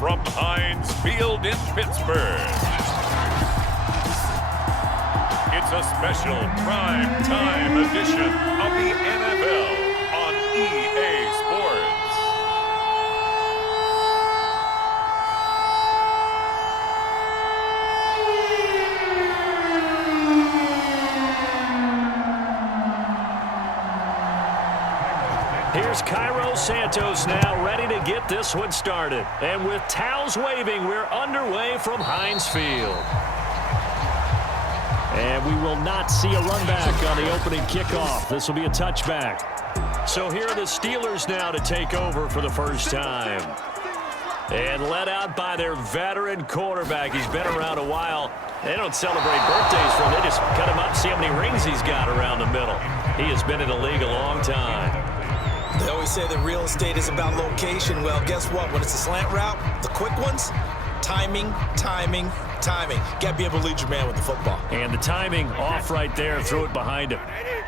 from Heinz Field in Pittsburgh. It's a special prime time edition of the NFL on EA Sports. Here's Cairo Santos now ready to get this one started. And with towels waving, we're underway from Heinz Field. And we will not see a run back on the opening kickoff. This will be a touchback. So here are the Steelers now to take over for the first time. And led out by their veteran quarterback. He's been around a while. They don't celebrate birthdays for him. They just cut him up, see how many rings he's got around the middle. He has been in the league a long time. They always say that real estate is about location. Well, guess what? When it's a slant route, the quick ones, timing, timing, timing. Got to be able to lead your man with the football. And the timing off right there. Threw it behind him.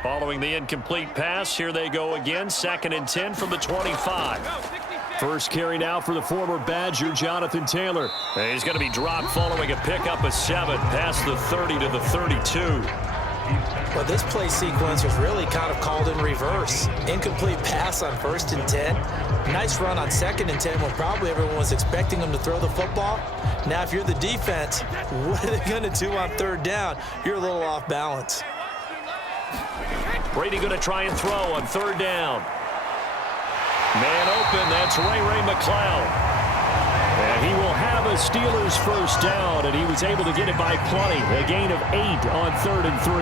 Following the incomplete pass, here they go again. 2nd and 10 from the 25. First carry now for the former Badger, Jonathan Taylor. And he's going to be dropped following a pickup of 7 past the 30 to the 32. Well, this play sequence was really kind of called in reverse. Incomplete pass on 1st and 10. Nice run on 2nd and 10 when probably everyone was expecting him to throw the football. Now, if you're the defense, what are they going to do on 3rd down? You're a little off balance. Brady going to try and throw on 3rd down. Man open, that's Ray McCloud. And he will have a Steelers first down, and he was able to get it by plenty. A gain of 8 on 3rd and 3.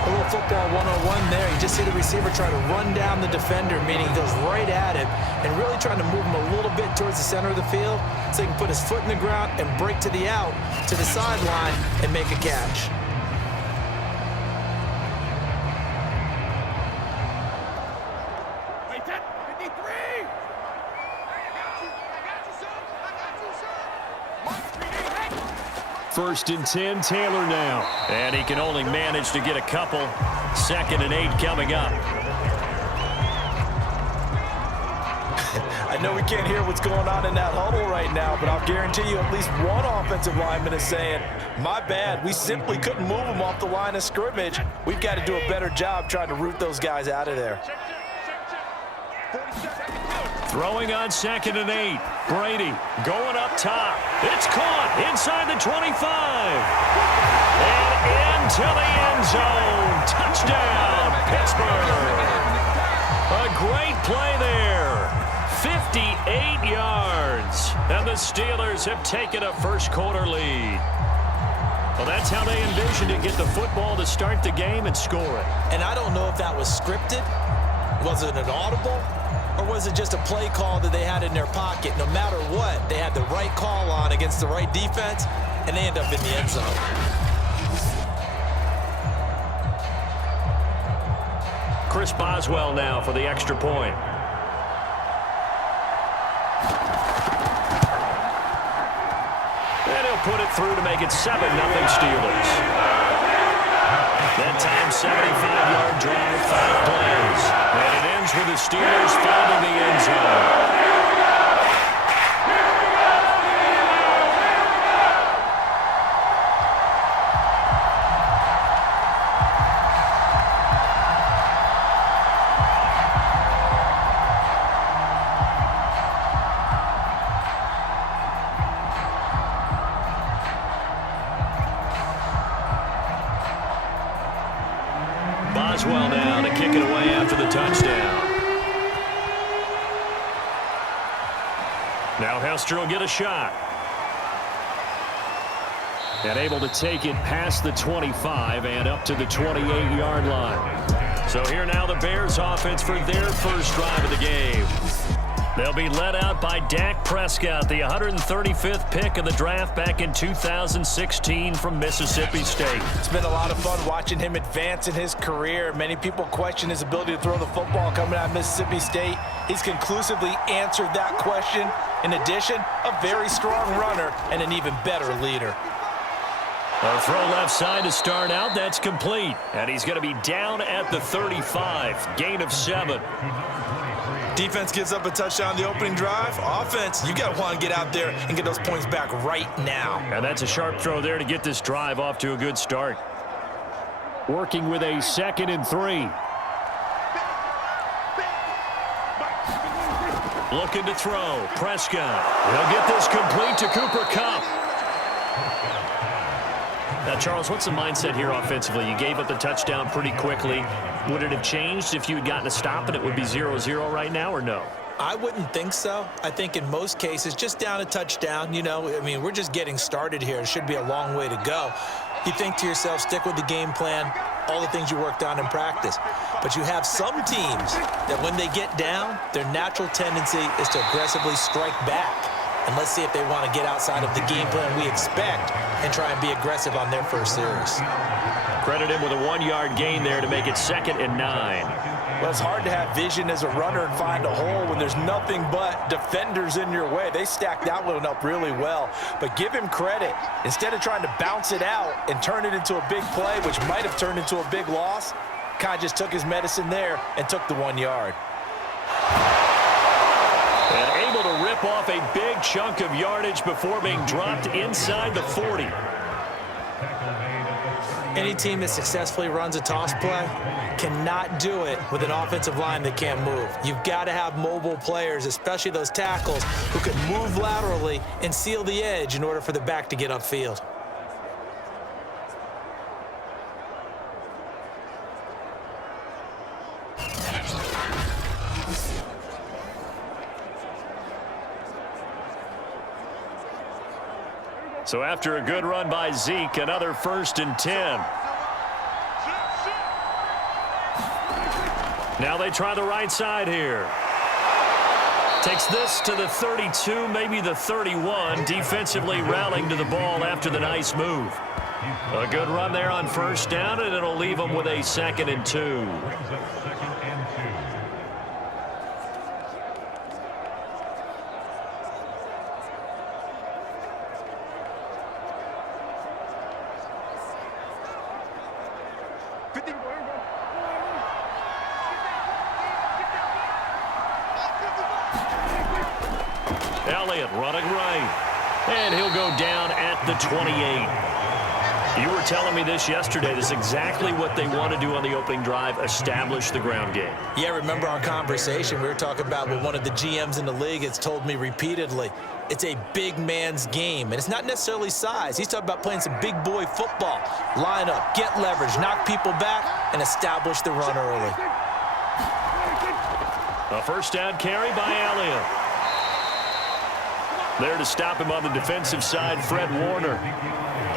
A little football 101 there. You just see the receiver try to run down the defender, meaning he goes right at him and really trying to move him a little bit towards the center of the field so he can put his foot in the ground and break to the out, to the sideline, and make a catch. First and 10, Taylor now. And he can only manage to get a couple. 2nd and 8 coming up. I know we can't hear what's going on in that huddle right now, but I'll guarantee you at least one offensive lineman is saying, my bad, we simply couldn't move them off the line of scrimmage. We've got to do a better job trying to root those guys out of there. Throwing on 2nd and 8. Brady going up top. It's caught inside the 25. And into the end zone. Touchdown, Pittsburgh. A great play there. 58 yards. And the Steelers have taken a first quarter lead. Well, that's how they envisioned it. Get the football to start the game and score it. And I don't know if that was scripted. Was it an audible? Or was it just a play call that they had in their pocket? No matter what, they had the right call on against the right defense, and they end up in the end zone. Chris Boswell now for the extra point. And he'll put it through to make it 7-0 Steelers. That time, 75-yard drive, 5 plays. And it ends with the Steelers finding the end zone. Boswell now to kick it away after the touchdown. Now Hester will get a shot. And able to take it past the 25 and up to the 28-yard line. So here now the Bears offense for their first drive of the game. They'll be led out by Dak Prescott, the 135th pick of the draft back in 2016 from Mississippi State. It's been a lot of fun watching him advance in his career. Many people question his ability to throw the football coming out of Mississippi State. He's conclusively answered that question. In addition, a very strong runner and an even better leader. A throw left side to start out. That's complete. And he's going to be down at the 35. Gain of 7. Defense gives up a touchdown on the opening drive. Offense, you got to want to get out there and get those points back right now. And that's a sharp throw there to get this drive off to a good start. Working with a 2nd and 3. Looking to throw. Prescott. He'll get this complete to Cooper Kupp. Now, Charles, what's the mindset here offensively? You gave up the touchdown pretty quickly. Would it have changed if you had gotten a stop and it would be 0-0 right now, or no? I wouldn't think so. I think in most cases, just down a touchdown, you know, I mean, we're just getting started here. It should be a long way to go. You think to yourself, stick with the game plan, all the things you worked on in practice. But you have some teams that when they get down, their natural tendency is to aggressively strike back. And let's see if they want to get outside of the game plan we expect and try and be aggressive on their first series. Credit him with a 1-yard gain there to make it 2nd and 9. Well, it's hard to have vision as a runner and find a hole when there's nothing but defenders in your way. They stacked that one up really well. But give him credit. Instead of trying to bounce it out and turn it into a big play, which might have turned into a big loss, kind of just took his medicine there and took the 1 yard. And able to rip off a big chunk of yardage before being dropped inside the 40. Any team that successfully runs a toss play cannot do it with an offensive line that can't move. You've got to have mobile players, especially those tackles, who can move laterally and seal the edge in order for the back to get upfield. So after a good run by Zeke, another 1st and 10. Now they try the right side here. Takes this to the 32, maybe the 31. Defensively rallying to the ball after the nice move. A good run there on 1st down, and it'll leave them with a 2nd and 2. Elliott running right. And he'll go down at the 28. You were telling me this yesterday. This is exactly what they want to do on the opening drive, establish the ground game. Yeah, remember our conversation? We were talking about what one of the GMs in the league has told me repeatedly. It's a big man's game, and it's not necessarily size. He's talking about playing some big boy football. Line up, get leverage, knock people back, and establish the run early. A 1st down carry by Elliott. There to stop him on the defensive side, Fred Warner.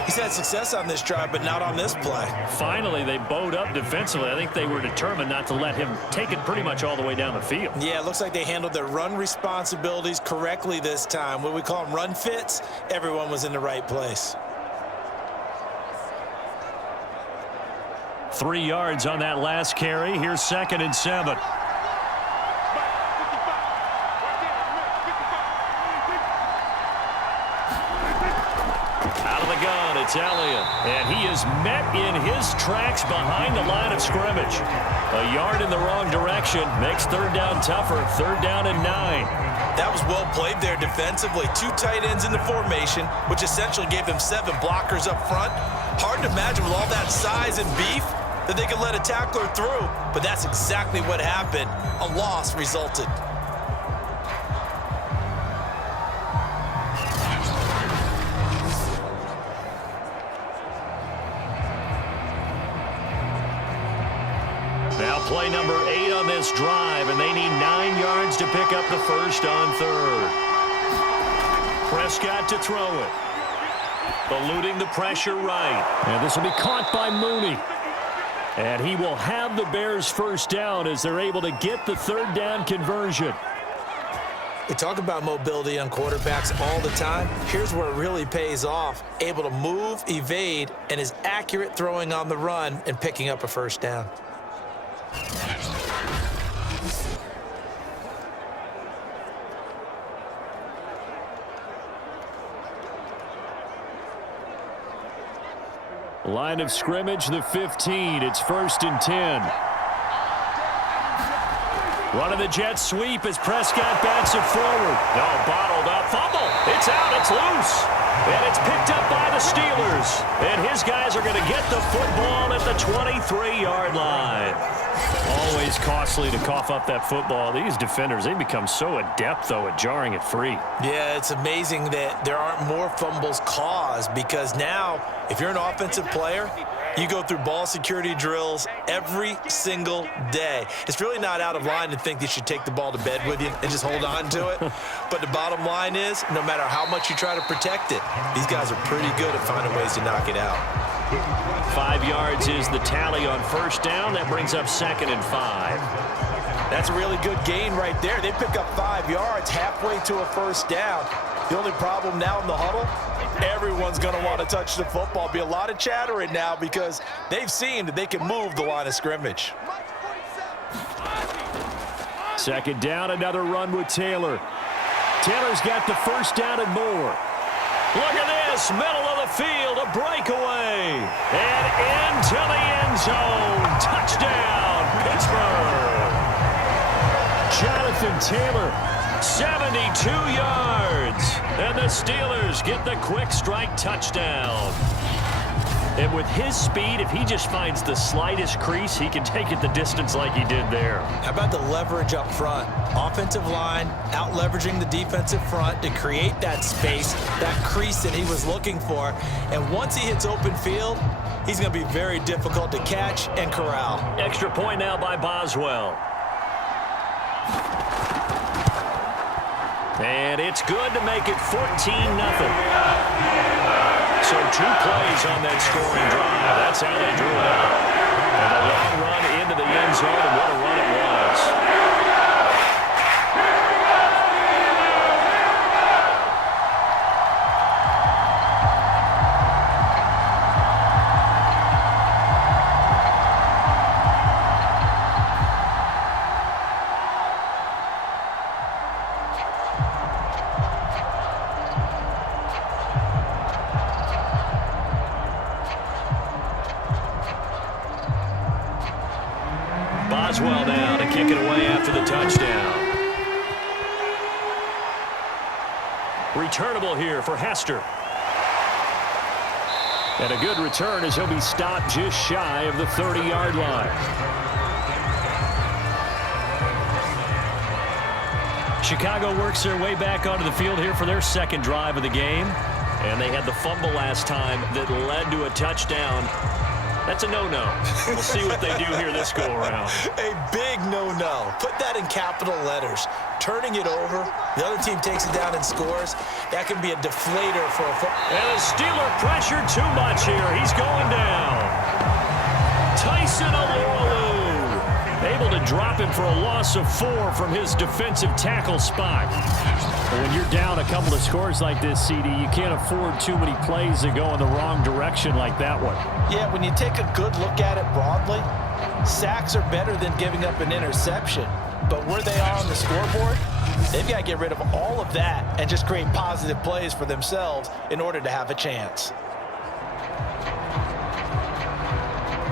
He's had success on this drive, but not on this play. Finally, they bowed up defensively. I think they were determined not to let him take it pretty much all the way down the field. Yeah, it looks like they handled their run responsibilities correctly this time. What we call them run fits, everyone was in the right place. 3 yards on that last carry. Here's 2nd and 7. It's Elliott, and he is met in his tracks behind the line of scrimmage. A yard in the wrong direction makes 3rd down tougher. 3rd down and 9. That was well played there defensively. 2 tight ends in the formation, which essentially gave them 7 blockers up front. Hard to imagine with all that size and beef that they could let a tackler through, but that's exactly what happened. A loss resulted. Now play number 8 on this drive, and they need 9 yards to pick up the 1st on 3rd. Prescott to throw it. Eluding the pressure right. And this will be caught by Mooney. And he will have the Bears' 1st down as they're able to get the 3rd down conversion. We talk about mobility on quarterbacks all the time. Here's where it really pays off. Able to move, evade, and is accurate throwing on the run and picking up a 1st down. Line of scrimmage, the 15. It's 1st and 10. Running the jet sweep as Prescott bats it forward. No, bottled up. Fumble. It's out. It's loose. And it's picked up by the Steelers. And his guys are going to get the football at the 23-yard line. Always costly to cough up that football. These defenders, they become so adept, though, at jarring it free. Yeah, it's amazing that there aren't more fumbles caused because now, if you're an offensive player, you go through ball security drills every single day. It's really not out of line to think that you should take the ball to bed with you and just hold on to it. But the bottom line is, no matter how much you try to protect it, these guys are pretty good at finding ways to knock it out. 5 yards is the tally on first down. That brings up 2nd and 5. That's a really good gain right there. They pick up 5 yards halfway to a first down. The only problem now in the huddle, everyone's going to want to touch the football. Be a lot of chattering now because they've seen that they can move the line of scrimmage. 2nd down, another run with Taylor. Taylor's got the first down and more. Look at this, middle of the field, a breakaway. And into the end zone. Touchdown, Pittsburgh. Jonathan Taylor, 72 yards. And the Steelers get the quick strike touchdown. And with his speed, if he just finds the slightest crease, he can take it the distance like he did there. How about the leverage up front? Offensive line out-leveraging the defensive front to create that space, that crease that he was looking for. And once he hits open field, he's going to be very difficult to catch and corral. Extra point now by Boswell. And it's good to make it 14-0. So 2 plays on that scoring drive. That's how they drew it up. And a long run into the end zone, and what a run it was. Boswell now to kick it away after the touchdown. Returnable here for Hester. And a good return as he'll be stopped just shy of the 30-yard line. Chicago works their way back onto the field here for their 2nd drive of the game. And they had the fumble last time that led to a touchdown. That's a no-no. We'll see what they do here this go-around. A big no-no. Put that in capital letters. Turning it over, the other team takes it down and scores. That can be a deflator for a football. And the Steeler pressured too much here. He's going down. Tyson Alualu able to drop him for a loss of 4 from his defensive tackle spot. When you're down a couple of scores like this, CD, you can't afford too many plays that go in the wrong direction like that one. Yeah, when you take a good look at it broadly, sacks are better than giving up an interception. But where they are on the scoreboard, they've got to get rid of all of that and just create positive plays for themselves in order to have a chance.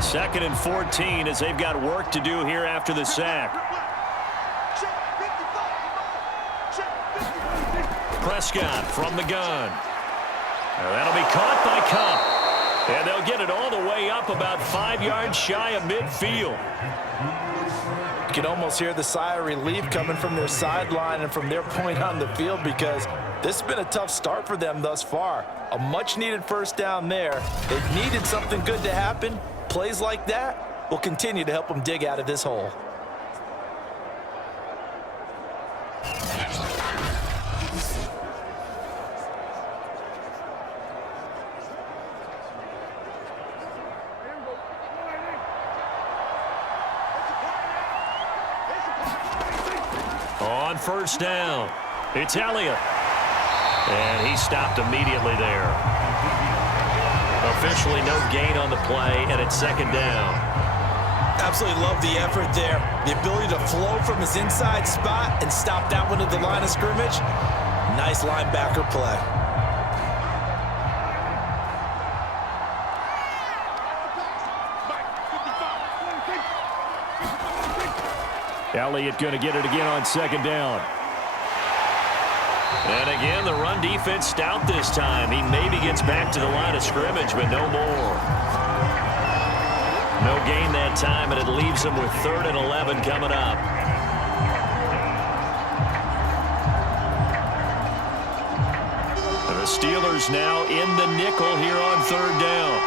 2nd and 14 as they've got work to do here after the sack. Prescott from the gun. That'll be caught by Cup. And they'll get it all the way up about 5 yards shy of midfield. You can almost hear the sigh of relief coming from their sideline and from their point on the field because this has been a tough start for them thus far. A much-needed first down there. They've needed something good to happen. Plays like that will continue to help them dig out of this hole. On first down, it's Elliott. And he stopped immediately there. Officially no gain on the play, and it's 2nd down. Absolutely love the effort there. The ability to flow from his inside spot and stop that one at the line of scrimmage. Nice linebacker play. Elliott going to get it again on second down. And again, the run defense stout this time. He maybe gets back to the line of scrimmage, but no more. No gain that time, and it leaves him with 3rd and 11 coming up. The Steelers now in the nickel here on 3rd down.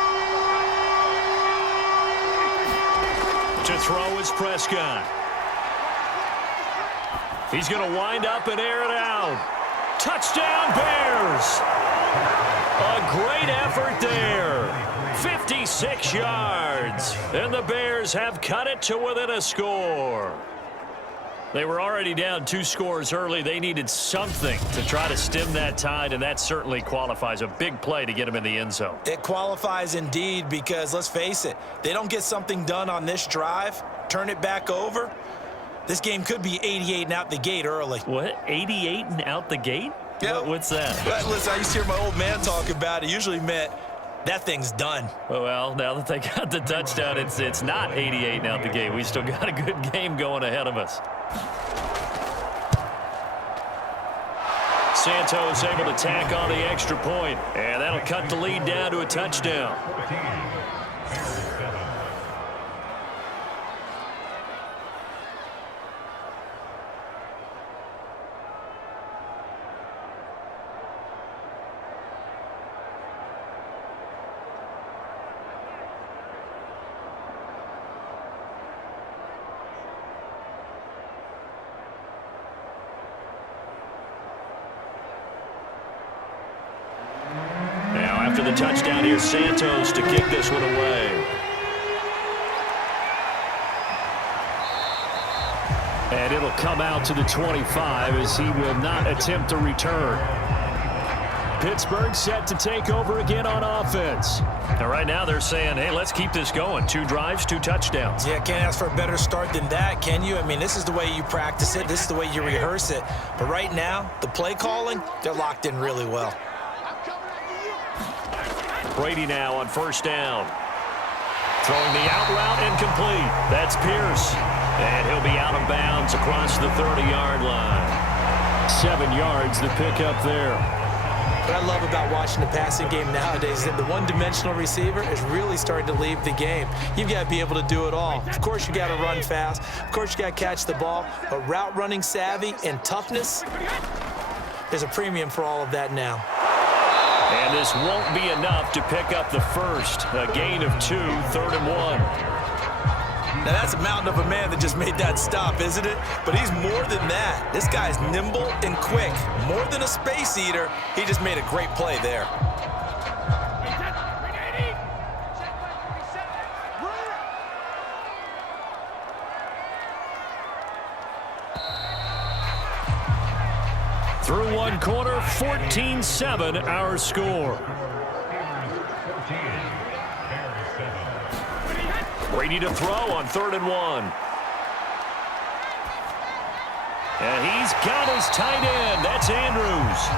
To throw is Prescott. He's going to wind up and air it out. Touchdown, Bears! A great effort there. 56 yards. And the Bears have cut it to within a score. They were already down 2 scores early. They needed something to try to stem that tide, and that certainly qualifies. A big play to get them in the end zone. It qualifies indeed because, let's face it, they don't get something done on this drive, turn it back over, this game could be 88 and out the gate early. What? 88 and out the gate? Yeah. What's that? Listen, I used to hear my old man talk about it. It usually meant that thing's done. Well, now that they got the touchdown, it's not 88 and out the gate. We still got a good game going ahead of us. Santos able to tack on the extra point, and that'll cut the lead down to a touchdown. After the touchdown, here's Santos to kick this one away. And it'll come out to the 25 as he will not attempt to return. Pittsburgh set to take over again on offense. And right now they're saying, hey, let's keep this going. 2 drives, 2 touchdowns. Yeah, can't ask for a better start than that, can you? I mean, this is the way you practice it. This is the way you rehearse it. But right now, the play calling, they're locked in really well. Brady now on 1st down. Throwing the out route incomplete. That's Pierce. And he'll be out of bounds across the 30-yard line. 7 yards to pick up there. What I love about watching the passing game nowadays is that the one-dimensional receiver is really starting to leave the game. You've got to be able to do it all. Of course, you got to run fast. Of course, you got to catch the ball. But route running savvy and toughness, there's a premium for all of that now. And this won't be enough to pick up the first. A gain of 2, 3rd and 1. Now, that's a mountain of a man that just made that stop, isn't it? But he's more than that. This guy's nimble and quick. More than a space eater, he just made a great play there. Through 1 quarter, 14-7 our score. Brady to throw on 3rd and 1. And he's got his tight end. That's Andrews.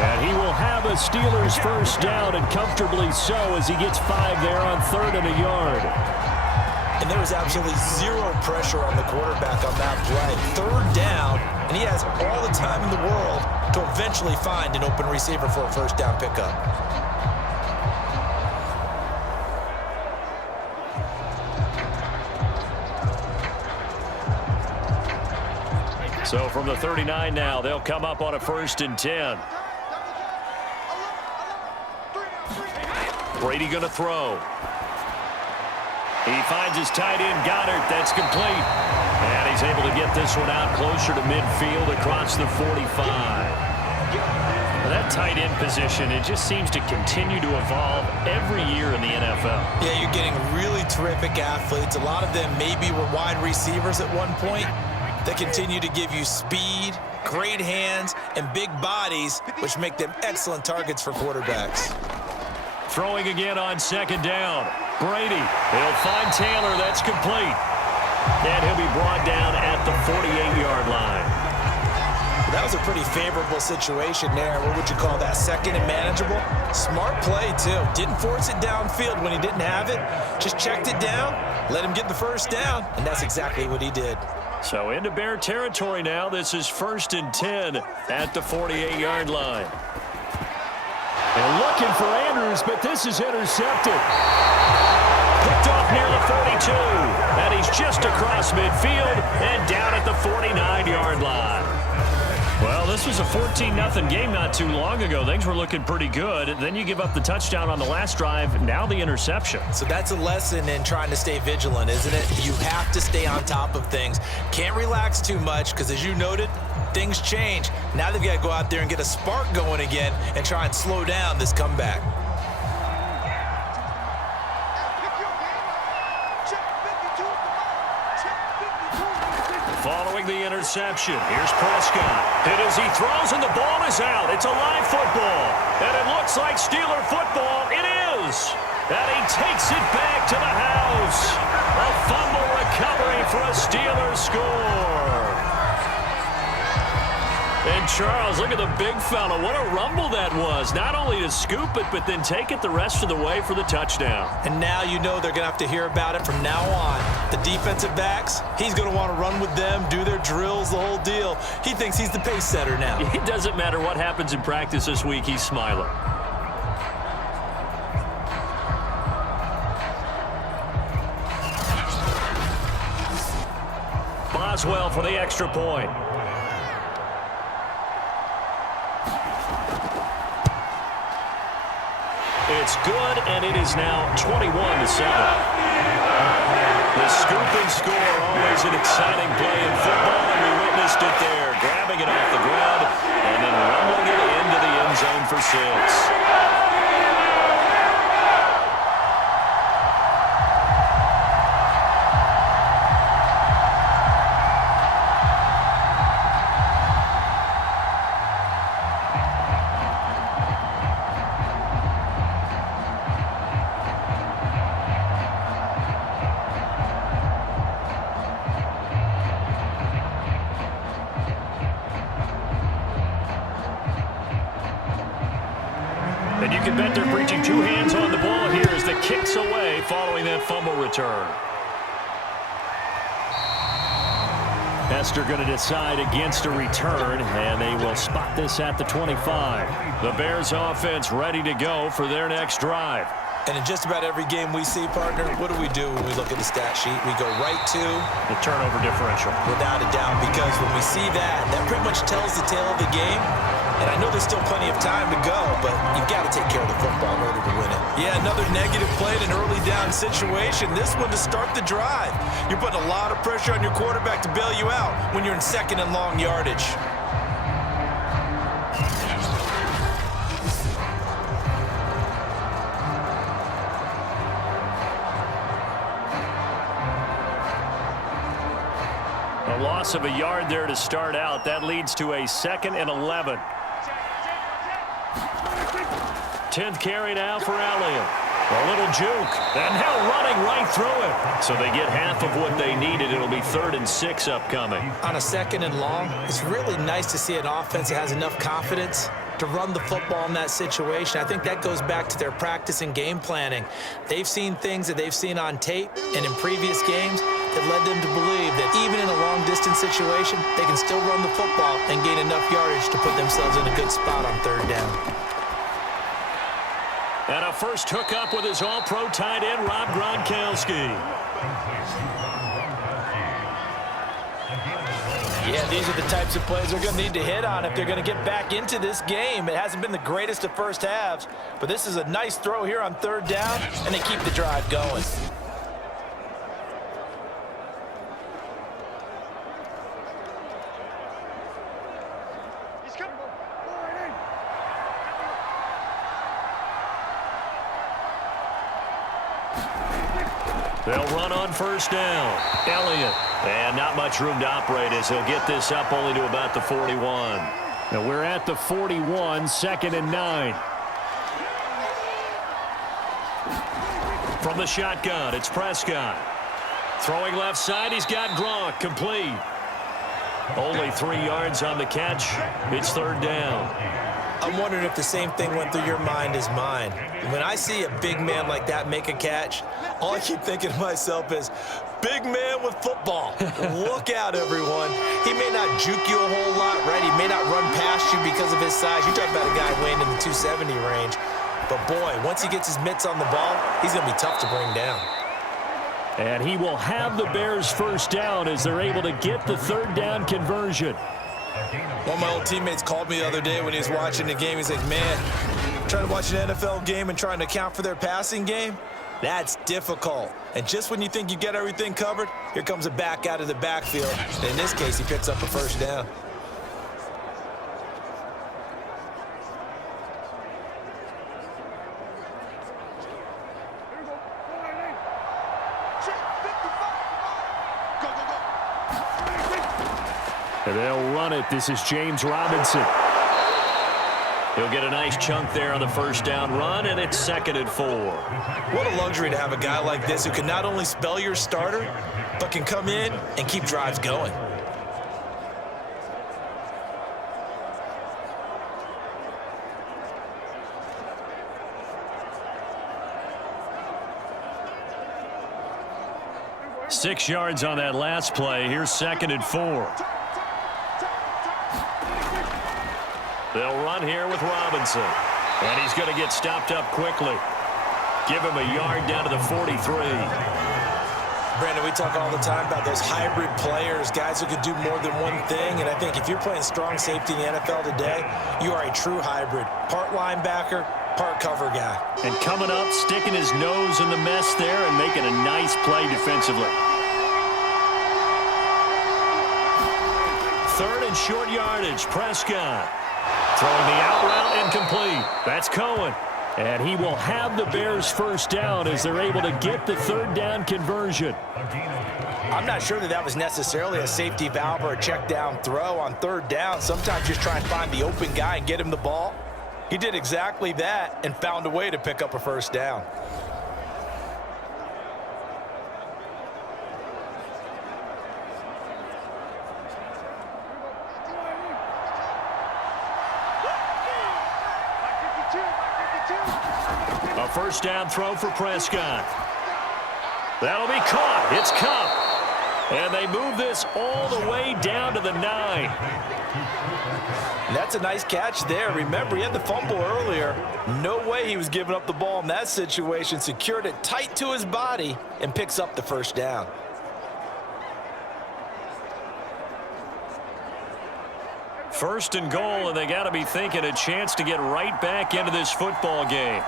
And he will have a Steelers first down, and comfortably so, as he gets 5 there on 3rd and a yard. And there was absolutely 0 pressure on the quarterback on that play. 3rd down, and he has all the time in the world to eventually find an open receiver for a first down pickup. So from the 39 now, they'll come up on a 1st and 10. Brady going to throw. He finds his tight end, Goddard. That's complete. And he's able to get this one out closer to midfield across the 45. Now that tight end position, it just seems to continue to evolve every year in the NFL. Yeah, you're getting really terrific athletes. A lot of them maybe were wide receivers at one point. They continue to give you speed, great hands, and big bodies, which make them excellent targets for quarterbacks. Throwing again on 2nd down. Brady, he'll find Taylor. That's complete. And he'll be brought down at the 48-yard line. That was a pretty favorable situation there. What would you call that? 2nd and manageable? Smart play, too. Didn't force it downfield when he didn't have it. Just checked it down, let him get the first down, and that's exactly what he did. So into Bear territory now. This is 1st and 10 at the 48-yard line. And looking for Andrews, but this is intercepted. Picked off near the 42. And he's just across midfield and down at the 49-yard line. Well, this was a 14-0 game not too long ago. Things were looking pretty good. Then you give up the touchdown on the last drive. Now the interception. So that's a lesson in trying to stay vigilant, isn't it? You have to stay on top of things. Can't relax too much because, as you noted, things change. Now they've got to go out there and get a spark going again and try and slow down this comeback. Following the interception, here's Prescott. And as he throws and the ball is out, it's a live football. And it looks like Steeler football. It is. And he takes it back to the house. A fumble recovery for a Steeler score. And Charles, look at the big fella. What a rumble that was. Not only to scoop it, but then take it the rest of the way for the touchdown. And now you know they're going to have to hear about it from now on. The defensive backs, he's going to want to run with them, do their drills, the whole deal. He thinks he's the pace setter now. It doesn't matter what happens in practice this week. He's smiling. Boswell for the extra point. It's good, and it is now 21-7. The scoop and score, always an exciting play in football, and we witnessed it there, grabbing it off the ground and then rumbling it into the end zone for 6. And you can bet they're preaching two hands on the ball here as the kick's away following that fumble return. Hester going to decide against a return, and they will spot this at the 25. The Bears offense ready to go for their next drive. And in just about every game we see, partner, what do we do when we look at the stat sheet? We go right to the turnover differential. Without a doubt, because when we see that, that pretty much tells the tale of the game. And I know there's still plenty of time to go, but you've got to take care of the football in order to win it. Yeah, another negative play in an early down situation. This one to start the drive. You're putting a lot of pressure on your quarterback to bail you out when you're in second and long yardage. A loss of a yard there to start out. That leads to a 2nd and 11. 10th carry now for Elliott. A little juke. And now running right through it. So they get half of what they needed. It'll be 3rd and 6 upcoming. On a 2nd and long, it's really nice to see an offense that has enough confidence to run the football in that situation. I think that goes back to their practice and game planning. They've seen things that they've seen on tape and in previous games that led them to believe that even in a long-distance situation, they can still run the football and gain enough yardage to put themselves in a good spot on 3rd down. And a first hookup with his all-pro tight end, Rob Gronkowski. Yeah, these are the types of plays they're going to need to hit on if they're going to get back into this game. It hasn't been the greatest of first halves, but this is a nice throw here on 3rd down, and they keep the drive going. They'll run on 1st down. Elliott. And not much room to operate as he'll get this up only to about the 41. Now we're at the 41, 2nd and 9. From the shotgun, it's Prescott. Throwing left side, he's got Gronk, complete. Only 3 yards on the catch. It's 3rd down. I'm wondering if the same thing went through your mind as mine. When I see a big man like that make a catch, all I keep thinking to myself is, Big man with football. Look out, everyone. He may not juke you a whole lot, right? He may not run past you because of his size. You talk about a guy weighing in the 270 range. But, boy, once he gets his mitts on the ball, he's going to be tough to bring down. And he will have the Bears first down as they're able to get the third down conversion. One of my old teammates called me the other day when he was watching the game. He's like, man, trying to watch an NFL game and trying to account for their passing game? That's difficult. And just when you think you get everything covered, here comes a back out of the backfield. And in this case, he picks up a first down. And they'll run it. This is James Robinson. He'll get a nice chunk there on the first down run, and it's 2nd and 4. What a luxury to have a guy like this who can not only spell your starter, but can come in and keep drives going. Six yards on that last play. Here's 2nd and 4. They'll run here with Robinson. And he's going to get stopped up quickly. Give him a yard down to the 43. Brandon, we talk all the time about those hybrid players, guys who could do more than one thing. And I think if you're playing strong safety in the NFL today, you are a true hybrid. Part linebacker, part cover guy. And coming up, sticking his nose in the mess there and making a nice play defensively. 3rd and short yardage. Prescott throwing the out route incomplete. That's Cohen. And he will have the Bears first down as they're able to get the third down conversion. I'm not sure that was necessarily a safety valve or a check down throw on third down. Sometimes just try and find the open guy and get him the ball. He did exactly that and found a way to pick up a first down. A first down throw for Prescott. That'll be caught. It's Cup. And they move this all the way down to the 9. And that's a nice catch there. Remember, he had the fumble earlier. No way he was giving up the ball in that situation. Secured it tight to his body and picks up the first down. First and goal, and they got to be thinking a chance to get right back into this football game.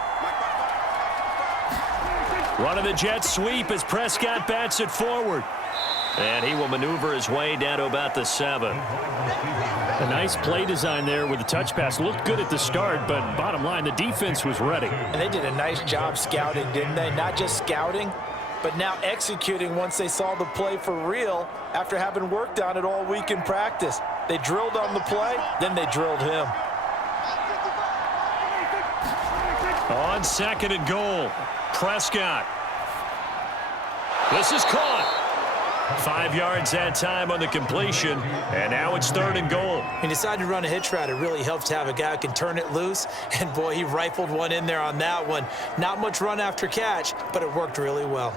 Running the jet sweep as Prescott bats it forward. And he will maneuver his way down to about the 7. A nice play design there with the touch pass. Looked good at the start, but bottom line, the defense was ready. And they did a nice job scouting, didn't they? Not just scouting, but now executing once they saw the play for real after having worked on it all week in practice. They drilled on the play, then they drilled him. On 2nd and goal, Prescott. This is caught. 5 yards that time on the completion, and now it's 3rd and goal. He decided to run a hitch route. It really helps to have a guy who can turn it loose, and boy, he rifled one in there on that one. Not much run after catch, but it worked really well.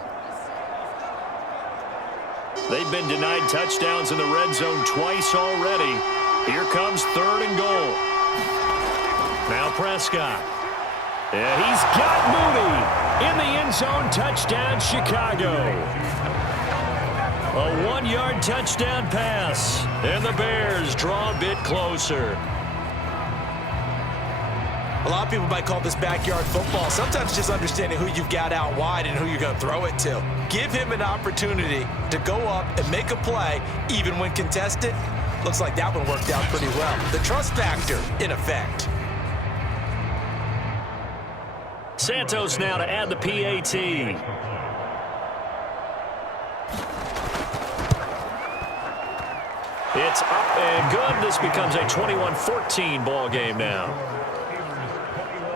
They've been denied touchdowns in the red zone twice already. Here comes 3rd and goal. Now Prescott. And he's got Mooney in the end zone. Touchdown, Chicago. A 1-yard touchdown pass. And the Bears draw a bit closer. A lot of people might call this backyard football. Sometimes just understanding who you've got out wide and who you're going to throw it to. Give him an opportunity to go up and make a play, even when contested. Looks like that one worked out pretty well. The trust factor, in effect. Santos now to add the PAT. It's up and good. This becomes a 21-14 ball game now.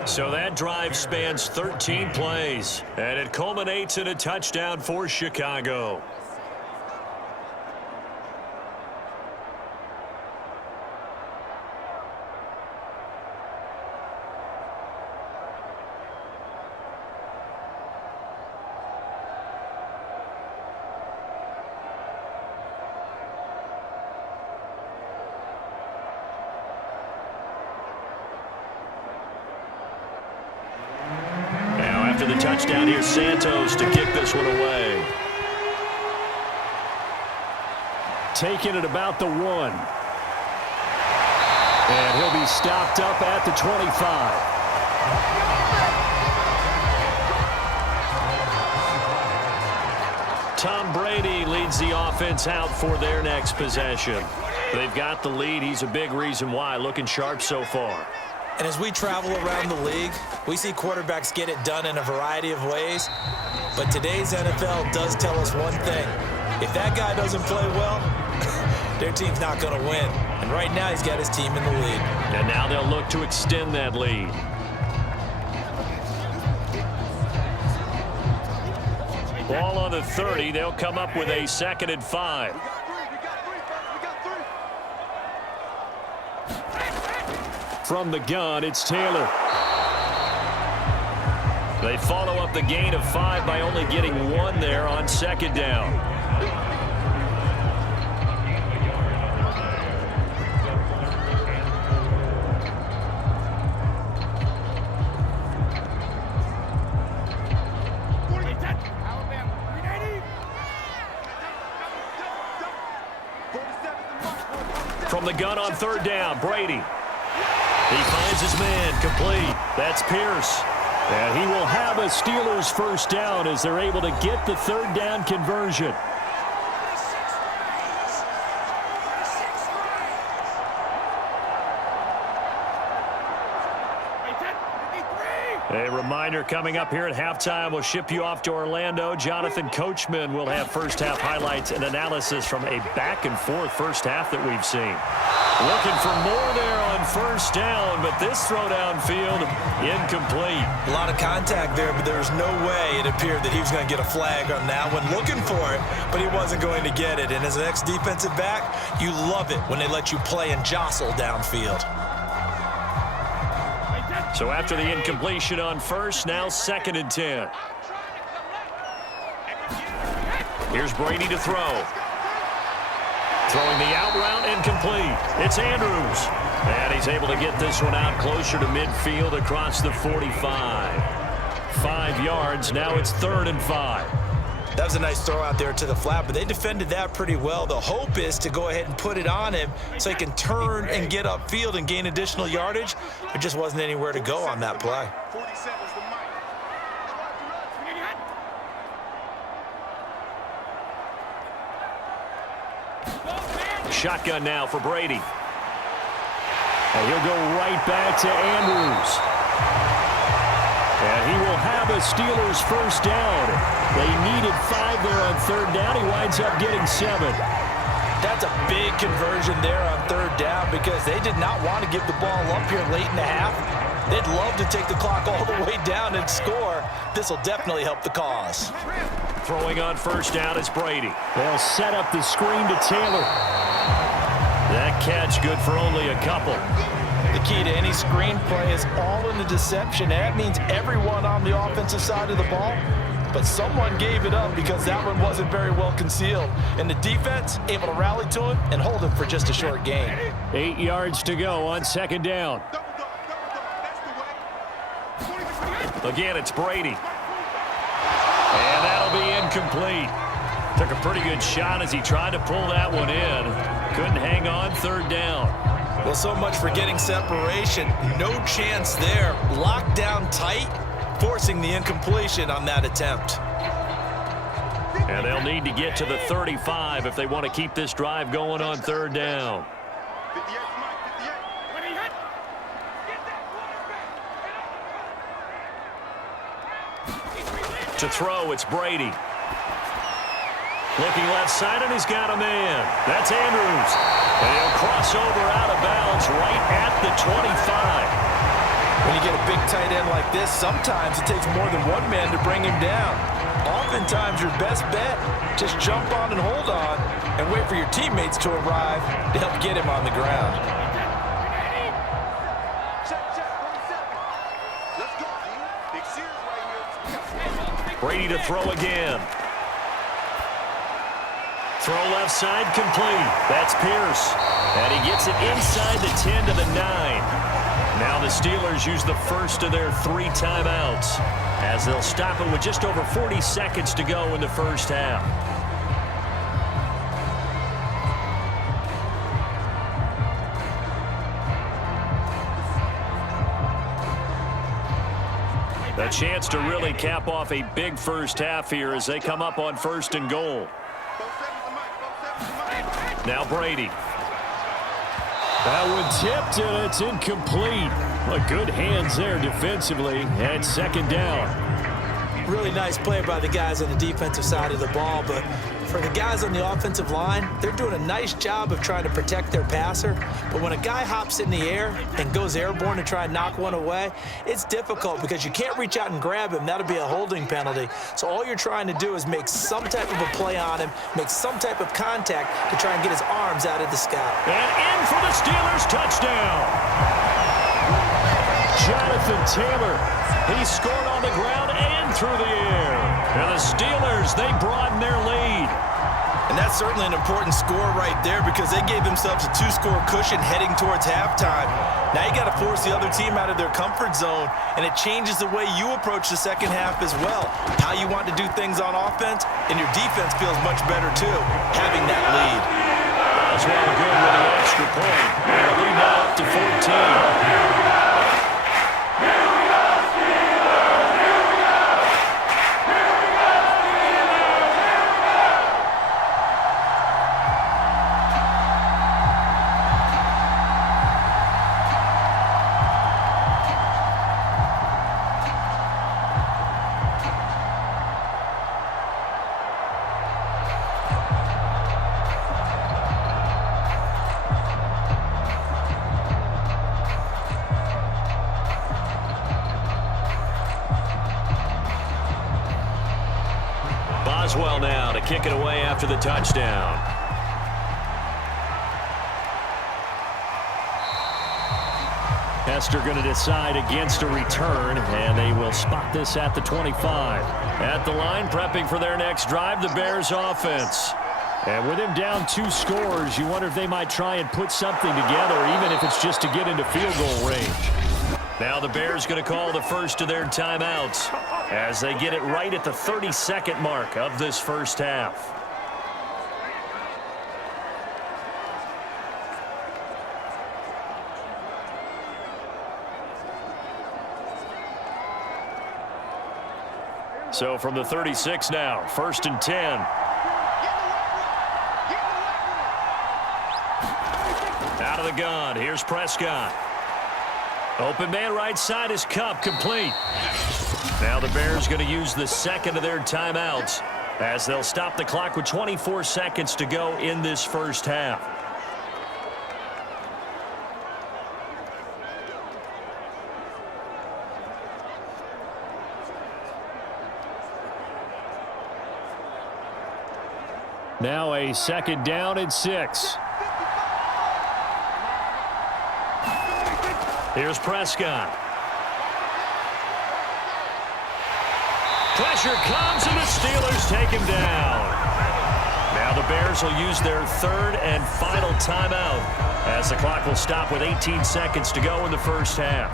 So that drive spans 13 plays, and it culminates in a touchdown for Chicago. touchdown. Here's Santos to kick this one away. Taking it about the 1. And he'll be stopped up at the 25. Tom Brady leads the offense out for their next possession. They've got the lead. He's a big reason why. Looking sharp so far. And as we travel around the league, we see quarterbacks get it done in a variety of ways. But today's NFL does tell us one thing. If that guy doesn't play well, their team's not going to win. And right now, he's got his team in the lead. And now they'll look to extend that lead. Ball on the 30. They'll come up with a 2nd and 5. From the gun, it's Taylor. They follow up the gain of 5 by only getting 1 there on 2nd down. From the gun on 3rd down, Brady. He finds his man, complete. That's Pierce. And he will have a Steelers 1st down as they're able to get the 3rd down conversion. A reminder coming up here at halftime. We'll ship you off to Orlando. Jonathan Coachman will have first-half highlights and analysis from a back-and-forth first half that we've seen. Looking for more there on 1st down, but this throw downfield, incomplete. A lot of contact there, but there was no way it appeared that he was going to get a flag on that one. Looking for it, but he wasn't going to get it. And as an ex-defensive back, you love it when they let you play and jostle downfield. So after the incompletion on 1st, now 2nd and 10. Here's Brady to throw. Throwing the out route, incomplete. It's Andrews. And he's able to get this one out closer to midfield across the 45. 5 yards. Now it's 3rd and 5. That was a nice throw out there to the flat, but they defended that pretty well. The hope is to go ahead and put it on him so he can turn and get upfield and gain additional yardage. There just wasn't anywhere to go on that play. Shotgun now for Brady. And he'll go right back to Andrews. And he will have a Steelers 1st down. They needed 5 there on 3rd down. He winds up getting 7. That's a big conversion there on 3rd down because they did not want to give the ball up here late in the half. They'd love to take the clock all the way down and score. This will definitely help the cause. Throwing on 1st down is Brady. They'll set up the screen to Taylor. That catch good for only a couple. The key to any screen play is all in the deception. That means everyone on the offensive side of the ball, but someone gave it up because that one wasn't very well concealed. And the defense able to rally to it and hold it for just a short gain. 8 yards to go on 2nd down. Again, it's Brady. And that'll be incomplete. Took a pretty good shot as he tried to pull that one in. Couldn't hang on 3rd down. Well, so much for getting separation. No chance there. Locked down tight, forcing the incompletion on that attempt. And they'll need to get to the 35 if they want to keep this drive going on 3rd down. To throw, it's Brady. Looking left side, and he's got a man. That's Andrews. And he'll cross over out of bounds right at the 25. When you get a big tight end like this, sometimes it takes more than one man to bring him down. Oftentimes, your best bet, just jump on and hold on and wait for your teammates to arrive to help get him on the ground. Brady to throw again. Throw left side, complete. That's Pierce. And he gets it inside the 10 to the 9. Now the Steelers use the first of their 3 timeouts as they'll stop it with just over 40 seconds to go in the first half. A chance to really cap off a big first half here as they come up on 1st and goal. Now Brady. That one tipped, and it's incomplete. Well, good hands there defensively, and 2nd down. Really nice play by the guys on the defensive side of the ball, but for the guys on the offensive line, they're doing a nice job of trying to protect their passer. But when a guy hops in the air and goes airborne to try and knock one away, it's difficult because you can't reach out and grab him. That'll be a holding penalty. So all you're trying to do is make some type of a play on him, make some type of contact to try and get his arms out of the sky. And in for the Steelers touchdown. Jonathan Taylor. He scored on the ground and through the air. And the Steelers, they broaden their lead. And that's certainly an important score right there because they gave themselves a 2-score cushion heading towards halftime. Now you got to force the other team out of their comfort zone, and it changes the way you approach the second half as well. How you want to do things on offense, and your defense feels much better too, having that lead. That's well good with an extra point. And the lead now up to 14. Boswell now to kick it away after the touchdown. Hester going to decide against a return, and they will spot this at the 25. At the line, prepping for their next drive, the Bears offense. And with him down 2 scores, you wonder if they might try and put something together, even if it's just to get into field goal range. Now the Bears going to call the first of their timeouts as they get it right at the 32nd mark of this first half. So from the 36 now, 1st and 10. Out of the gun, here's Prescott. Open man right side is Cup, complete. Now the Bears going to use the second of their timeouts as they'll stop the clock with 24 seconds to go in this first half. Now a 2nd down and 6. Here's Prescott. Pressure comes, and the Steelers take him down. Now the Bears will use their 3rd and final timeout as the clock will stop with 18 seconds to go in the first half.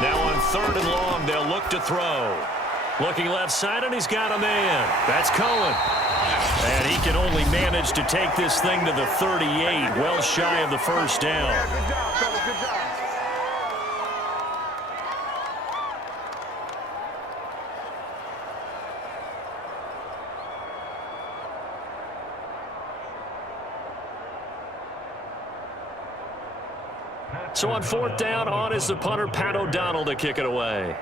Now on 3rd and long, they'll look to throw. Looking left side, and he's got a man. That's Cohen. And he can only manage to take this thing to the 38, well shy of the first down. Good job, fellas. Good job. So on 4th down, on is the punter, Pat O'Donnell, to kick it away.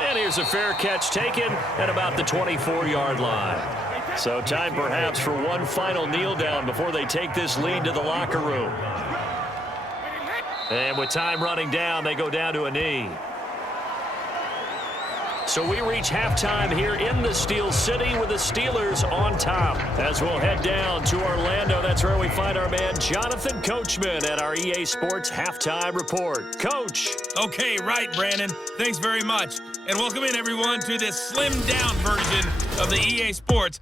And here's a fair catch taken at about the 24-yard line. So time perhaps for one final kneel down before they take this lead to the locker room. And with time running down, they go down to a knee. So we reach halftime here in the Steel City with the Steelers on top. As we'll head down to Orlando, that's where we find our man Jonathan Coachman at our EA Sports Halftime Report. Coach. Okay, right, Brandon. Thanks very much. And welcome in, everyone, to this slimmed-down version of the EA Sports